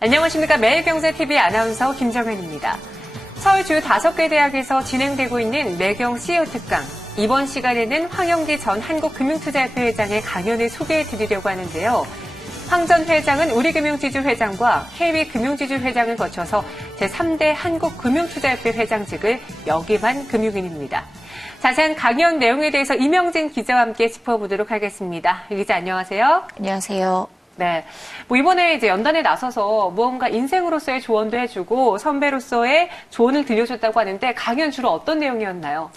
안녕하십니까. 매일경제TV 아나운서 김정현입니다. 서울 주 5개 대학에서 진행되고 있는 매경 CEO 특강. 이번 시간에는 황영기 전 한국금융투자협회 회장의 강연을 소개해드리려고 하는데요. 황 전 회장은 우리금융지주 회장과 KB금융지주 회장을 거쳐서 제3대 한국금융투자협회 회장직을 역임한 금융인입니다. 자세한 강연 내용에 대해서 이명진 기자와 함께 짚어보도록 하겠습니다. 이 기자 안녕하세요. 안녕하세요. 네. 이번에 이제 연단에 나서서 무언가 인생으로서의 조언도 해주고 선배로서의 조언을 들려줬다고 하는데 강연 주로 어떤 내용이었나요?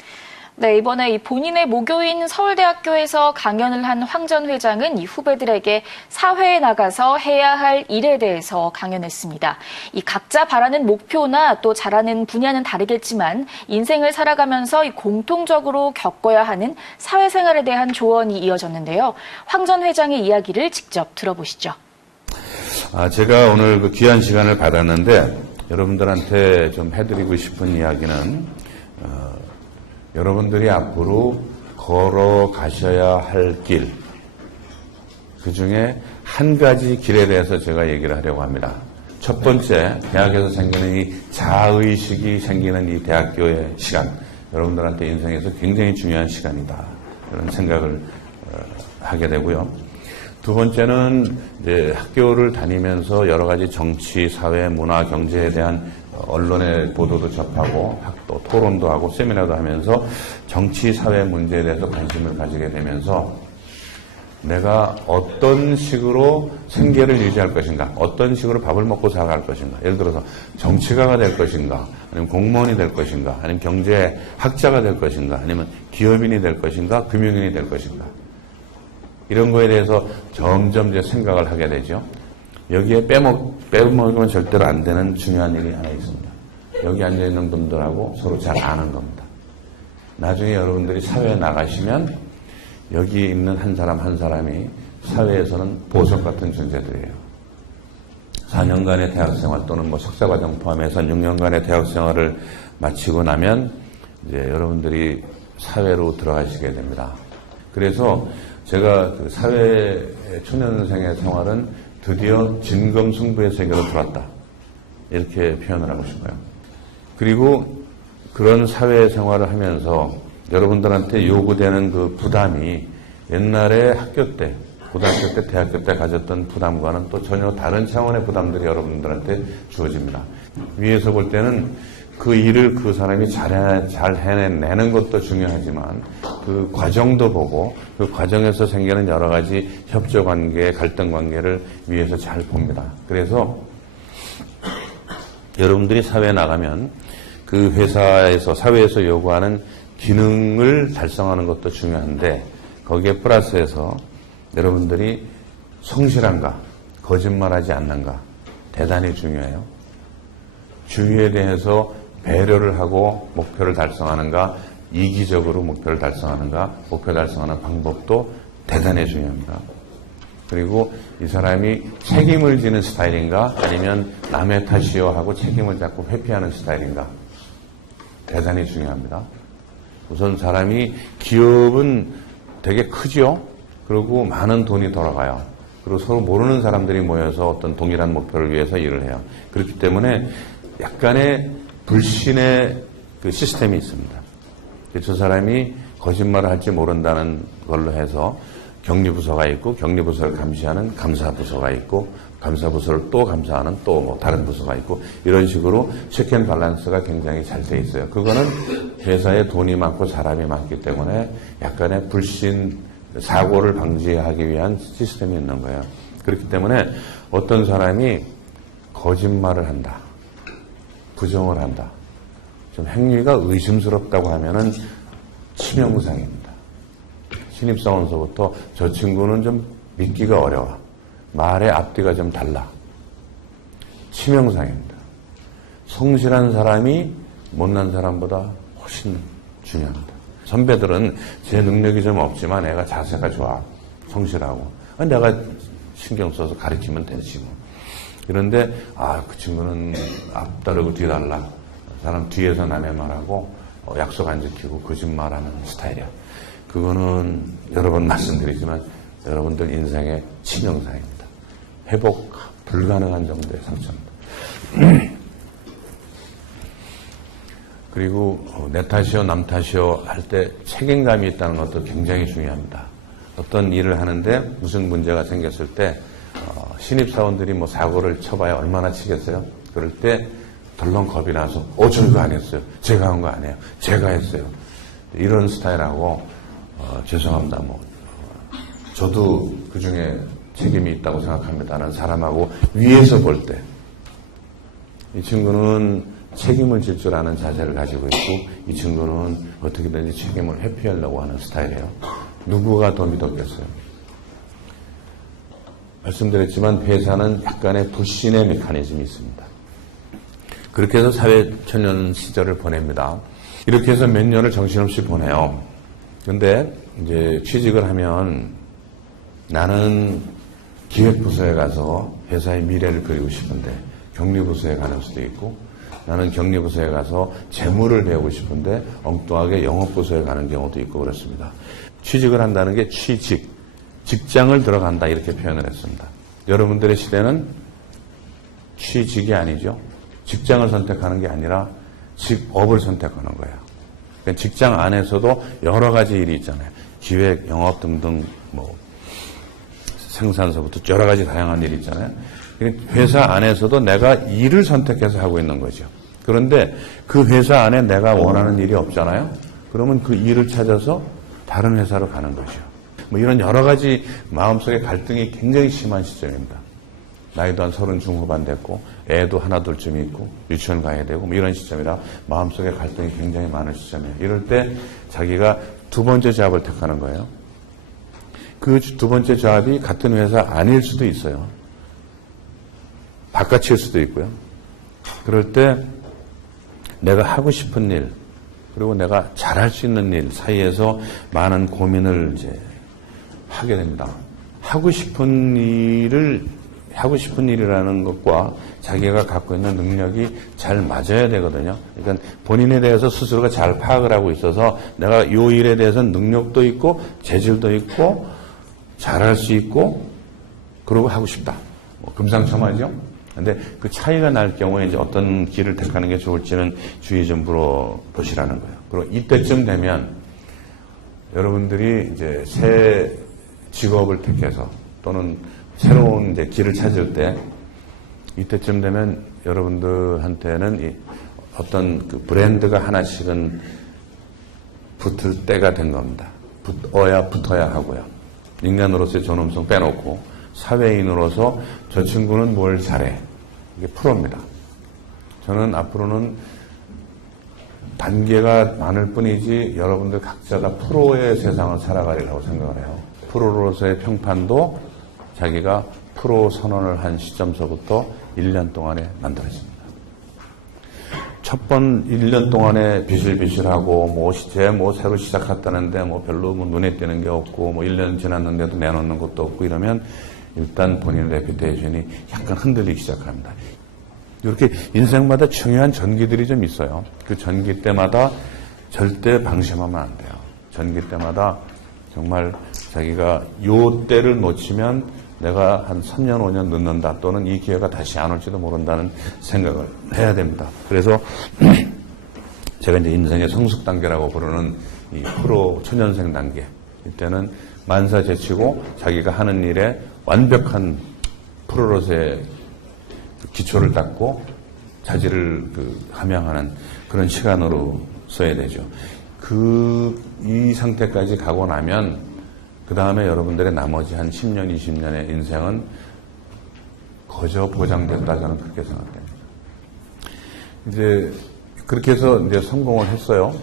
네, 이번에 이 본인의 모교인 서울대학교에서 강연을 한 황 전 회장은 이 후배들에게 사회에 나가서 해야 할 일에 대해서 강연했습니다. 이 각자 바라는 목표나 또 잘하는 분야는 다르겠지만 인생을 살아가면서 이 공통적으로 겪어야 하는 사회생활에 대한 조언이 이어졌는데요. 황 전 회장의 이야기를 직접 들어보시죠. 제가 오늘 그 귀한 시간을 받았는데 여러분들한테 좀 해드리고 싶은 이야기는 여러분들이 앞으로 걸어가셔야 할 길, 그 중에 한 가지 길에 대해서 제가 얘기를 하려고 합니다. 첫 번째, 대학에서 생기는 이 자아의식이 생기는 이 대학교의 시간, 여러분들한테 인생에서 굉장히 중요한 시간이다. 그런 생각을 하게 되고요. 두 번째는 이제 학교를 다니면서 여러 가지 정치, 사회, 문화, 경제에 대한 언론의 보도도 접하고 또 토론도 하고 세미나도 하면서 정치, 사회 문제에 대해서 관심을 가지게 되면서 내가 어떤 식으로 생계를 유지할 것인가, 어떤 식으로 밥을 먹고 살아갈 것인가, 예를 들어서 정치가가 될 것인가, 아니면 공무원이 될 것인가, 아니면 경제학자가 될 것인가, 아니면 기업인이 될 것인가, 금융인이 될 것인가, 이런 거에 대해서 점점 이제 생각을 하게 되죠. 여기에 빼먹으면 절대로 안 되는 중요한 일이 하나 있습니다. 여기 앉아있는 분들하고 서로 잘 아는 겁니다. 나중에 여러분들이 사회에 나가시면 여기 있는 한 사람 한 사람이 사회에서는 보석 같은 존재들이에요. 4년간의 대학생활 또는 석사과정 포함해서 6년간의 대학생활을 마치고 나면 이제 여러분들이 사회로 들어가시게 됩니다. 그래서 제가 그 사회 초년생의 생활은 드디어 진검승부의 세계로 들어왔다. 이렇게 표현을 하고 싶어요. 그리고 그런 사회생활을 하면서 여러분들한테 요구되는 그 부담이 옛날에 학교 때, 고등학교 때, 대학교 때 가졌던 부담과는 또 전혀 다른 차원의 부담들이 여러분들한테 주어집니다. 위에서 볼 때는 그 일을 그 사람이 잘 해내는 것도 중요하지만 그 과정도 보고 그 과정에서 생기는 여러 가지 협조 관계, 갈등 관계를 위해서 잘 봅니다. 그래서 여러분들이 사회에 나가면 그 회사에서, 사회에서 요구하는 기능을 달성하는 것도 중요한데 거기에 플러스해서 여러분들이 성실한가, 거짓말하지 않는가 대단히 중요해요. 주위에 대해서 배려를 하고 목표를 달성하는가, 이기적으로 목표를 달성하는가, 목표 달성하는 방법도 대단히 중요합니다. 그리고 이 사람이 책임을 지는 스타일인가, 아니면 남의 탓이요 하고 책임을 자꾸 회피하는 스타일인가, 대단히 중요합니다. 우선 사람이 기업은 되게 크죠? 그리고 많은 돈이 돌아가요. 그리고 서로 모르는 사람들이 모여서 어떤 동일한 목표를 위해서 일을 해요. 그렇기 때문에 약간의 불신의 그 시스템이 있습니다. 저 사람이 거짓말을 할지 모른다는 걸로 해서 격리부서가 있고, 격리부서를 감시하는 감사부서가 있고, 감사부서를 또 감사하는 또 다른 부서가 있고, 이런 식으로 체크앤 밸런스가 굉장히 잘 돼 있어요. 그거는 회사에 돈이 많고 사람이 많기 때문에 약간의 불신, 사고를 방지하기 위한 시스템이 있는 거예요. 그렇기 때문에 어떤 사람이 거짓말을 한다, 부정을 한다, 좀 행위가 의심스럽다고 하면은 치명상입니다. 신입사원서부터 저 친구는 좀 믿기가 어려워, 말의 앞뒤가 좀 달라, 치명상입니다. 성실한 사람이 못난 사람보다 훨씬 중요합니다. 선배들은 제 능력이 좀 없지만 애가 자세가 좋아, 성실하고, 내가 신경 써서 가르치면 되지 뭐. 그런데 그 친구는 앞다르고 뒤달라, 사람 뒤에서 남의 말하고 약속 안 지키고 거짓말하는 스타일이야. 그거는 여러 번 말씀드리지만 여러분들 인생의 치명상입니다. 회복 불가능한 정도의 상처입니다. 그리고 내 탓이요 남 탓이요 할 때 책임감이 있다는 것도 굉장히 중요합니다. 어떤 일을 하는데 무슨 문제가 생겼을 때 신입사원들이 뭐 사고를 쳐봐야 얼마나 치겠어요? 그럴 때 덜렁 겁이 나서 저 이거 안 했어요. 제가 한 거 아니에요. 제가 했어요. 이런 스타일하고 죄송합니다. 저도 그중에 책임이 있다고 생각합니다라는 사람하고 위에서 볼 때 이 친구는 책임을 질 줄 아는 자세를 가지고 있고 이 친구는 어떻게든지 책임을 회피하려고 하는 스타일이에요. 누구가 더 믿었겠어요? 말씀드렸지만 회사는 약간의 불신의 메커니즘이 있습니다. 그렇게 해서 사회초년 시절을 보냅니다. 이렇게 해서 몇 년을 정신없이 보내요. 그런데 이제 취직을 하면 나는 기획부서에 가서 회사의 미래를 그리고 싶은데 격리부서에 가는 수도 있고 나는 격리부서에 가서 재무를 배우고 싶은데 엉뚱하게 영업부서에 가는 경우도 있고 그렇습니다. 취직을 한다는 게 취직, 직장을 들어간다 이렇게 표현을 했습니다. 여러분들의 시대는 취직이 아니죠. 직장을 선택하는 게 아니라 직업을 선택하는 거예요. 그러니까 직장 안에서도 여러 가지 일이 있잖아요. 기획, 영업 등등 생산서부터 여러 가지 다양한 일이 있잖아요. 회사 안에서도 내가 일을 선택해서 하고 있는 거죠. 그런데 그 회사 안에 내가 원하는 일이 없잖아요. 그러면 그 일을 찾아서 다른 회사로 가는 거죠. 이런 여러 가지 마음속의 갈등이 굉장히 심한 시점입니다. 나이도 한 30 중후반 됐고 애도 하나 둘쯤 있고 유치원 가야 되고 이런 시점이라 마음속의 갈등이 굉장히 많은 시점이에요. 이럴 때 자기가 두 번째 잡을 택하는 거예요. 그 두 번째 잡이 같은 회사 아닐 수도 있어요. 바깥일 수도 있고요. 그럴 때 내가 하고 싶은 일 그리고 내가 잘할 수 있는 일 사이에서 많은 고민을 이제 하게 됩니다. 하고 싶은 일이라는 것과 자기가 갖고 있는 능력이 잘 맞아야 되거든요. 그러니까 본인에 대해서 스스로가 잘 파악을 하고 있어서 내가 이 일에 대해서는 능력도 있고 재질도 있고 잘할 수 있고 그러고 하고 싶다. 금상첨화죠. 근데 그 차이가 날 경우에 이제 어떤 길을 택하는 게 좋을지는 주의 좀 물어보시라는 거예요. 그리고 이때쯤 되면 여러분들이 이제 새 직업을 택해서 또는 새로운 이제 길을 찾을 때 이때쯤 되면 여러분들한테는 어떤 그 브랜드가 하나씩은 붙을 때가 된 겁니다. 붙어야 하고요. 인간으로서의 존엄성 빼놓고 사회인으로서 저 친구는 뭘 잘해. 이게 프로입니다. 저는 앞으로는 단계가 많을 뿐이지 여러분들 각자가 프로의 세상을 살아가리라고 생각을 해요. 프로로서의 평판도 자기가 프로 선언을 한 시점서부터 1년 동안에 만들어집니다. 첫 번 1년 동안에 비실비실하고 새로 시작했다는데 별로 눈에 띄는 게 없고 1년 지났는데도 내놓는 것도 없고 이러면 일단 본인의 레퓨테이션이 약간 흔들리기 시작합니다. 이렇게 인생마다 중요한 전기들이 좀 있어요. 그 전기 때마다 절대 방심하면 안 돼요. 전기 때마다 정말 자기가 요 때를 놓치면 내가 한 3년, 5년 늦는다 또는 이 기회가 다시 안 올지도 모른다는 생각을 해야 됩니다. 그래서 제가 이제 인생의 성숙 단계라고 부르는 이 프로 초년생 단계 이때는 만사 제치고 자기가 하는 일에 완벽한 프로로서의 기초를 닦고 자질을 함양하는 그런 시간으로 써야 되죠. 이 상태까지 가고 나면 그 다음에 여러분들의 나머지 한 10년, 20년의 인생은 거저 보장됐다 저는 그렇게 생각됩니다. 이제 그렇게 해서 이제 성공을 했어요.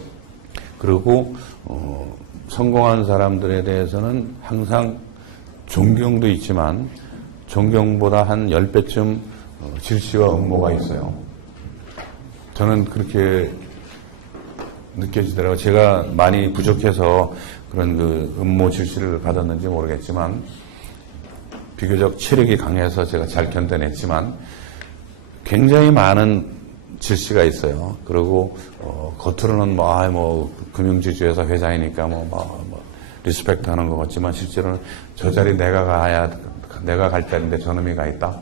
그리고 성공한 사람들에 대해서는 항상 존경도 있지만 존경보다 한 10배쯤 질시와 음모가 있어요. 저는 그렇게 느껴지더라고요. 제가 많이 부족해서 그런 음모 질시를 받았는지 모르겠지만 비교적 체력이 강해서 제가 잘 견뎌냈지만 굉장히 많은 질시가 있어요. 그리고 겉으로는 금융지주회사 회장이니까 리스펙트 하는 것 같지만 실제로는 저 자리 내가 갈 자리인데 저놈이 가 있다.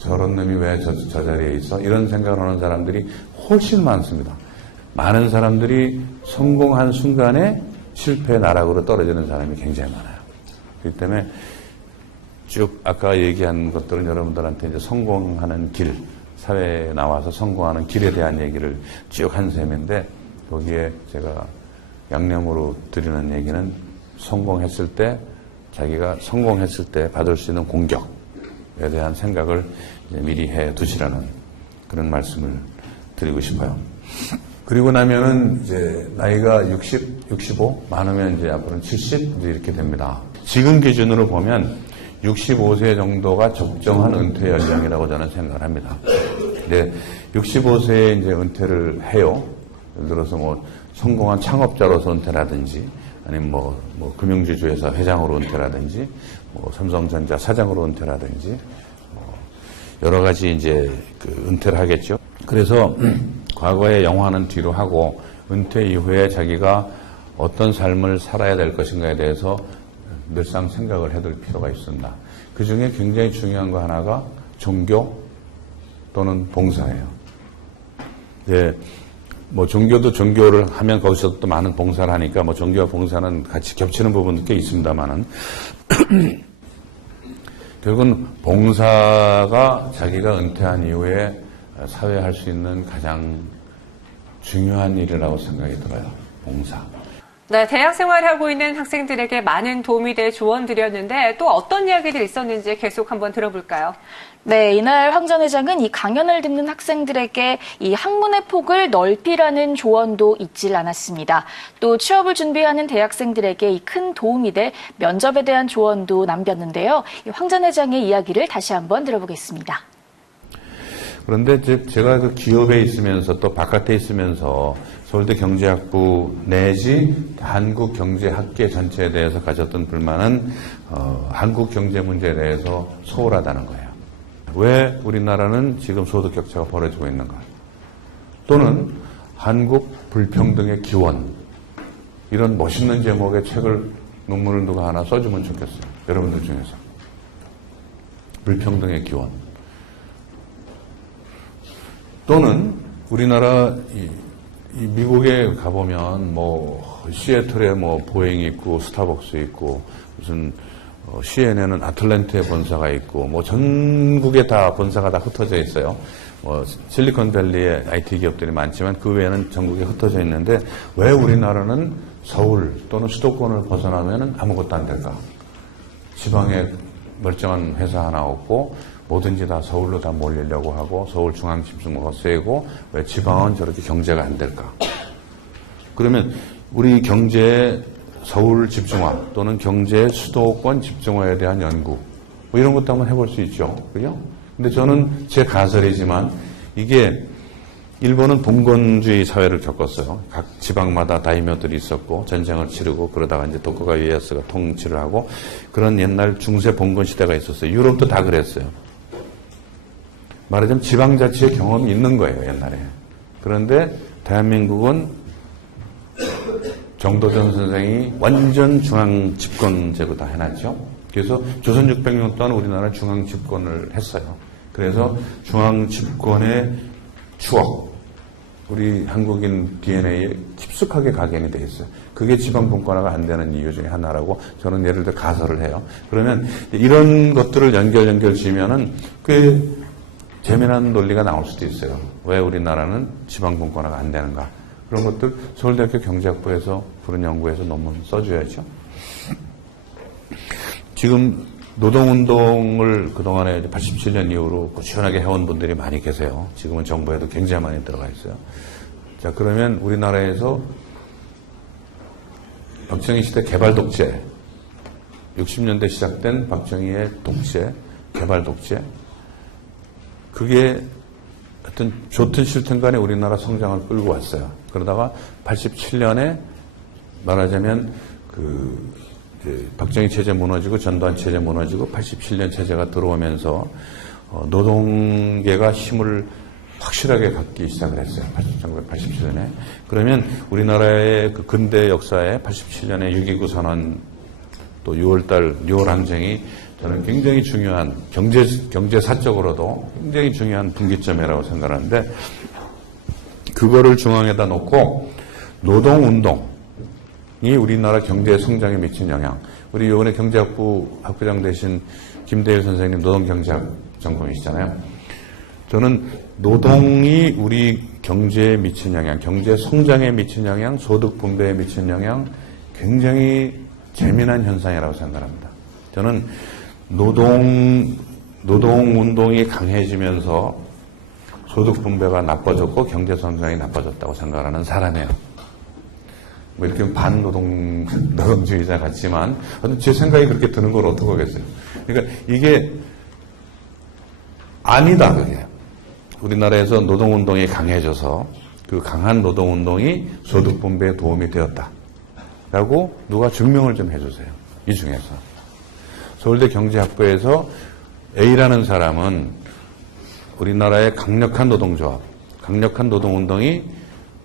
저런 놈이 왜 저 자리에 있어? 이런 생각을 하는 사람들이 훨씬 많습니다. 많은 사람들이 성공한 순간에 실패의 나락으로 떨어지는 사람이 굉장히 많아요. 그렇기 때문에 쭉 아까 얘기한 것들은 여러분들한테 이제 성공하는 길, 사회에 나와서 성공하는 길에 대한 얘기를 쭉 한 셈인데, 거기에 제가 양념으로 드리는 얘기는 성공했을 때, 자기가 성공했을 때 받을 수 있는 공격에 대한 생각을 이제 미리 해 두시라는 그런 말씀을 드리고 싶어요. 그리고 나면은 이제 나이가 60, 65, 많으면 이제 앞으로는 70 이제 이렇게 됩니다. 지금 기준으로 보면 65세 정도가 적정한 은퇴 연령이라고 저는 생각을 합니다. 근데 65세에 이제 은퇴를 해요. 예를 들어서 뭐 성공한 창업자로서 은퇴라든지, 아니면 뭐 금융주주 회사 회장으로 은퇴라든지, 뭐 삼성전자 사장으로 은퇴라든지, 여러 가지 이제 그 은퇴를 하겠죠. 그래서 과거의 영화는 뒤로 하고 은퇴 이후에 자기가 어떤 삶을 살아야 될 것인가에 대해서 늘상 생각을 해둘 필요가 있습니다. 그 중에 굉장히 중요한 거 하나가 종교 또는 봉사예요. 네, 뭐 종교도 종교를 하면 거기서 또 많은 봉사를 하니까 뭐 종교와 봉사는 같이 겹치는 부분도 꽤 있습니다만은 결국은 봉사가 자기가 은퇴한 이후에 사회에 할 수 있는 가장 중요한 일이라고 생각이 들어요. 봉사. 네, 대학 생활하고 있는 학생들에게 많은 도움이 될 조언 드렸는데 또 어떤 이야기들이 있었는지 계속 한번 들어볼까요? 네, 이날 황 전 회장은 이 강연을 듣는 학생들에게 이 학문의 폭을 넓히라는 조언도 잊질 않았습니다. 또 취업을 준비하는 대학생들에게 이 큰 도움이 될 면접에 대한 조언도 남겼는데요. 황 전 회장의 이야기를 다시 한번 들어보겠습니다. 그런데 제가 그 기업에 있으면서 또 바깥에 있으면서 서울대 경제학부 내지 한국경제학계 전체에 대해서 가졌던 불만은 한국 경제 문제에 대해서 소홀하다는 거예요. 왜 우리나라는 지금 소득 격차가 벌어지고 있는가? 또는 한국 불평등의 기원, 이런 멋있는 제목의 책을, 논문을 누가 하나 써주면 좋겠어요. 여러분들 중에서. 불평등의 기원. 또는 우리나라 이 미국에 가보면 뭐 시애틀에 뭐 보잉이 있고 스타벅스 있고 무슨 CNN은 아틀랜타에 본사가 있고 뭐 전국에 다 본사가 다 흩어져 있어요. 뭐 실리콘밸리에 IT 기업들이 많지만 그 외에는 전국에 흩어져 있는데 왜 우리나라는 서울 또는 수도권을 벗어나면 아무것도 안 될까? 지방에 멀쩡한 회사 하나 없고 뭐든지 다 서울로 다 몰리려고 하고 서울 중앙 집중호가 세고 왜 지방은 저렇게 경제가 안 될까? 그러면 우리 경제의 서울 집중화 또는 경제의 수도권 집중화에 대한 연구 뭐 이런 것도 한번 해볼 수 있죠. 그죠? 근데 저는 제 가설이지만 이게 일본은 봉건주의 사회를 겪었어요. 각 지방마다 다이묘들이 있었고 전쟁을 치르고 그러다가 이제 도쿠가 이에야스가 통치를 하고 그런 옛날 중세 봉건 시대가 있었어요. 유럽도 다 그랬어요. 말하자면 지방자치의 경험이 있는 거예요, 옛날에. 그런데 대한민국은 정도전 선생이 완전 중앙 집권 제도 다 해놨죠. 그래서 조선 600년 동안 우리나라 중앙 집권을 했어요. 그래서 중앙 집권의 추억, 우리 한국인 DNA에 깊숙하게 각인이 돼 있어요. 그게 지방 분권화가 안 되는 이유 중에 하나라고 저는 예를 들어 가설을 해요. 그러면 이런 것들을 연결 지으면은 꽤 재미난 논리가 나올 수도 있어요. 왜 우리나라는 지방 분권화가 안 되는가? 그런 것들 서울대학교 경제학부에서 그런 연구에서 논문 써줘야죠. 지금 노동운동을 그동안에 87년 이후로 꾸준하게 해온 분들이 많이 계세요. 지금은 정부에도 굉장히 많이 들어가 있어요. 자, 그러면 우리나라에서 박정희 시대 개발 독재, 60년대 시작된 박정희의 독재, 개발 독재, 그게 하여튼 좋든 싫든 간에 우리나라 성장을 끌고 왔어요. 그러다가 87년에 말하자면 박정희 체제 무너지고 전두환 체제 무너지고 87년 체제가 들어오면서 노동계가 힘을 확실하게 갖기 시작을 했어요. 1987년에. 그러면 우리나라의 그 근대 역사에 87년에 6.29 선언 또 6월 항쟁이 저는 굉장히 중요한 경제사적으로도 굉장히 중요한 분기점이라고 생각하는데 그거를 중앙에다 놓고 노동운동이 우리나라 경제 성장에 미친 영향. 우리 이번에 경제학부 학부장 되신 김대일 선생님 노동경제학 전공이시잖아요. 저는 노동이 우리 경제에 미친 영향, 경제 성장에 미친 영향, 소득 분배에 미친 영향 굉장히 재미난 현상이라고 생각합니다. 저는 노동운동이 강해지면서 소득 분배가 나빠졌고 경제 성장이 나빠졌다고 생각하는 사람이에요. 뭐 이렇게 반노동주의자 같지만 제 생각이 그렇게 드는 걸 어떡하겠어요. 그러니까 이게 아니다 그게. 우리나라에서 노동운동이 강해져서 그 강한 노동운동이 소득 분배에 도움이 되었다라고 누가 증명을 좀 해주세요. 이 중에서. 서울대 경제학부에서 A라는 사람은 우리나라의 강력한 노동조합, 강력한 노동운동이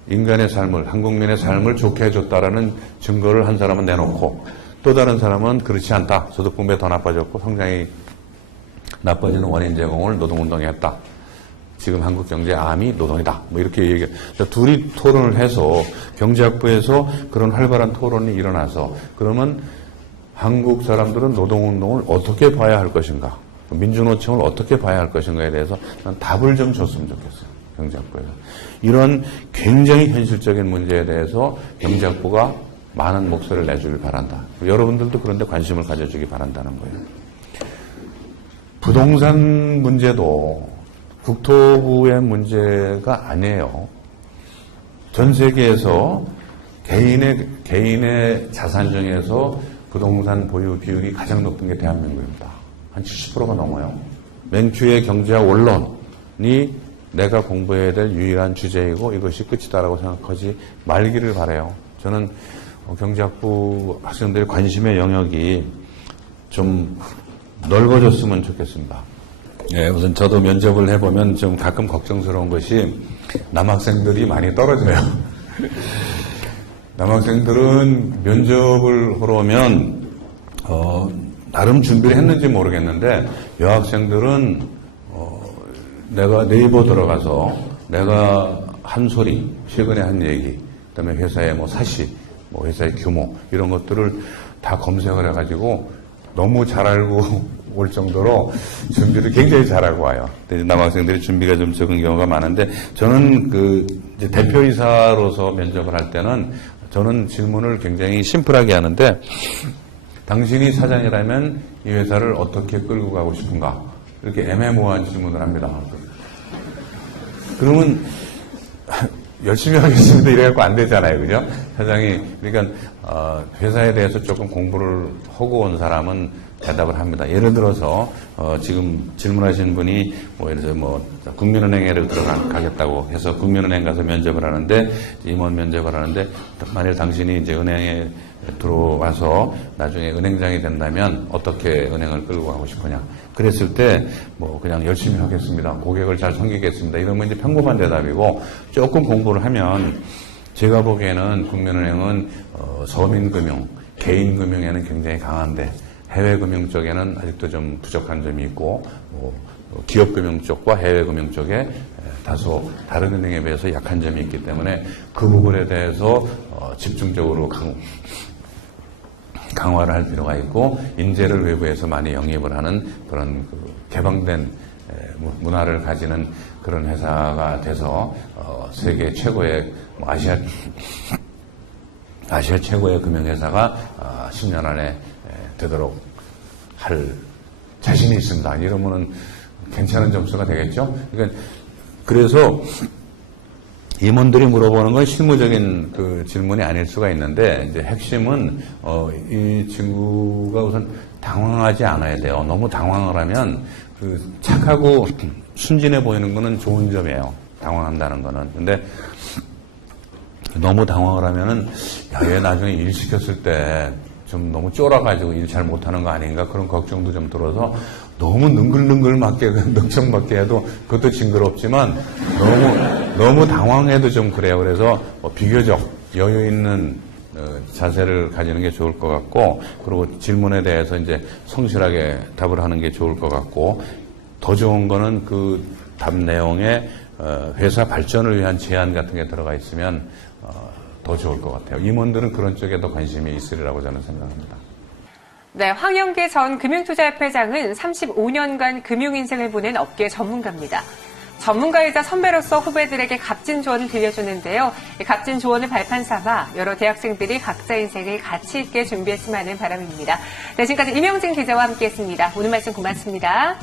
인간의 삶을, 한국민의 삶을 좋게 해줬다라는 증거를 한 사람은 내놓고 또 다른 사람은 그렇지 않다. 소득 분배 더 나빠졌고 성장이 나빠지는 원인 제공을 노동운동이 했다. 지금 한국 경제의 암이 노동이다. 뭐 이렇게 얘기해. 둘이 토론을 해서 경제학부에서 그런 활발한 토론이 일어나서 그러면 한국 사람들은 노동운동을 어떻게 봐야 할 것인가? 민주노총을 어떻게 봐야 할 것인가에 대해서 난 답을 좀 줬으면 좋겠어요. 경제학부에서. 이런 굉장히 현실적인 문제에 대해서 경제학부가 많은 목소리를 내주길 바란다. 여러분들도 그런 데 관심을 가져주기 바란다는 거예요. 부동산 문제도 국토부의 문제가 아니에요. 전 세계에서 개인의 자산 중에서 부동산 보유 비율이 가장 높은 게 대한민국입니다. 한 70%가 넘어요. 맹추의 경제학 원론이 내가 공부해야 될 유일한 주제이고 이것이 끝이다라고 생각하지 말기를 바라요. 저는 경제학부 학생들의 관심의 영역이 좀 넓어졌으면 좋겠습니다. 네, 우선 저도 면접을 해보면 좀 가끔 걱정스러운 것이 남학생들이 많이 떨어져요. 남학생들은 면접을 하러 오면 나름 준비를 했는지 모르겠는데 여학생들은 내가 네이버 들어가서 내가 한 소리, 최근에 한 얘기, 그다음에 회사의 뭐 사시, 뭐 회사의 규모 이런 것들을 다 검색을 해가지고 너무 잘 알고 올 정도로 준비를 굉장히 잘하고 와요. 남학생들이 준비가 좀 적은 경우가 많은데 저는 이제 대표이사로서 면접을 할 때는 저는 질문을 굉장히 심플하게 하는데 당신이 사장이라면 이 회사를 어떻게 끌고 가고 싶은가? 이렇게 애매모호한 질문을 합니다. 그러면 열심히 하겠습니다. 이래갖고 안 되잖아요. 그죠? 사장이, 그러니까, 회사에 대해서 조금 공부를 하고 온 사람은 대답을 합니다. 예를 들어서, 지금 질문하신 분이, 예를 들어서 국민은행에를 들어가겠다고 해서 국민은행 가서 면접을 하는데, 임원 면접을 하는데, 만일 당신이 이제 은행에 들어와서 나중에 은행장이 된다면 어떻게 은행을 끌고 가고 싶으냐. 그랬을 때, 그냥 열심히 하겠습니다. 고객을 잘 섬기겠습니다. 이러면 이제 평범한 대답이고, 조금 공부를 하면, 제가 보기에는 국민은행은, 서민금융, 개인금융에는 굉장히 강한데, 해외금융 쪽에는 아직도 좀 부족한 점이 있고, 기업금융 쪽과 해외금융 쪽에 다소 다른 은행에 비해서 약한 점이 있기 때문에 그 부분에 대해서 집중적으로 강화를 할 필요가 있고 인재를 외부에서 많이 영입을 하는 그런 개방된 문화를 가지는 그런 회사가 돼서 세계 최고의 아시아 최고의 금융회사가 10년 안에 되도록 할 자신이 있습니다. 이러면은 괜찮은 점수가 되겠죠. 그러니까 그래서 임원들이 물어보는 건 실무적인 질문이 아닐 수가 있는데, 이제 핵심은, 이 친구가 우선 당황하지 않아야 돼요. 너무 당황을 하면, 착하고 순진해 보이는 거는 좋은 점이에요. 당황한다는 거는. 근데, 너무 당황을 하면은, 얘 나중에 일 시켰을 때, 좀 너무 쫄아가지고 일 잘 못하는 거 아닌가 그런 걱정도 좀 들어서 너무 능글능글 맞게 능청 맞게 해도 그것도 징그럽지만 너무 당황해도 좀 그래요. 그래서 비교적 여유 있는 자세를 가지는 게 좋을 것 같고, 그리고 질문에 대해서 이제 성실하게 답을 하는 게 좋을 것 같고, 더 좋은 거는 그 답 내용에 회사 발전을 위한 제안 같은 게 들어가 있으면 더 좋을 것 같아요. 임원들은 그런 쪽에 더 관심이 있으리라고 저는 생각합니다. 네, 황영계 전 금융투자협회장은 35년간 금융인생을 보낸 업계 전문가입니다. 전문가이자 선배로서 후배들에게 값진 조언을 들려주는데요. 값진 조언을 발판 삼아 여러 대학생들이 각자 인생을 가치 있게 준비했으면 하는 바람입니다. 네, 지금까지 임영진 기자와 함께했습니다. 오늘 말씀 고맙습니다.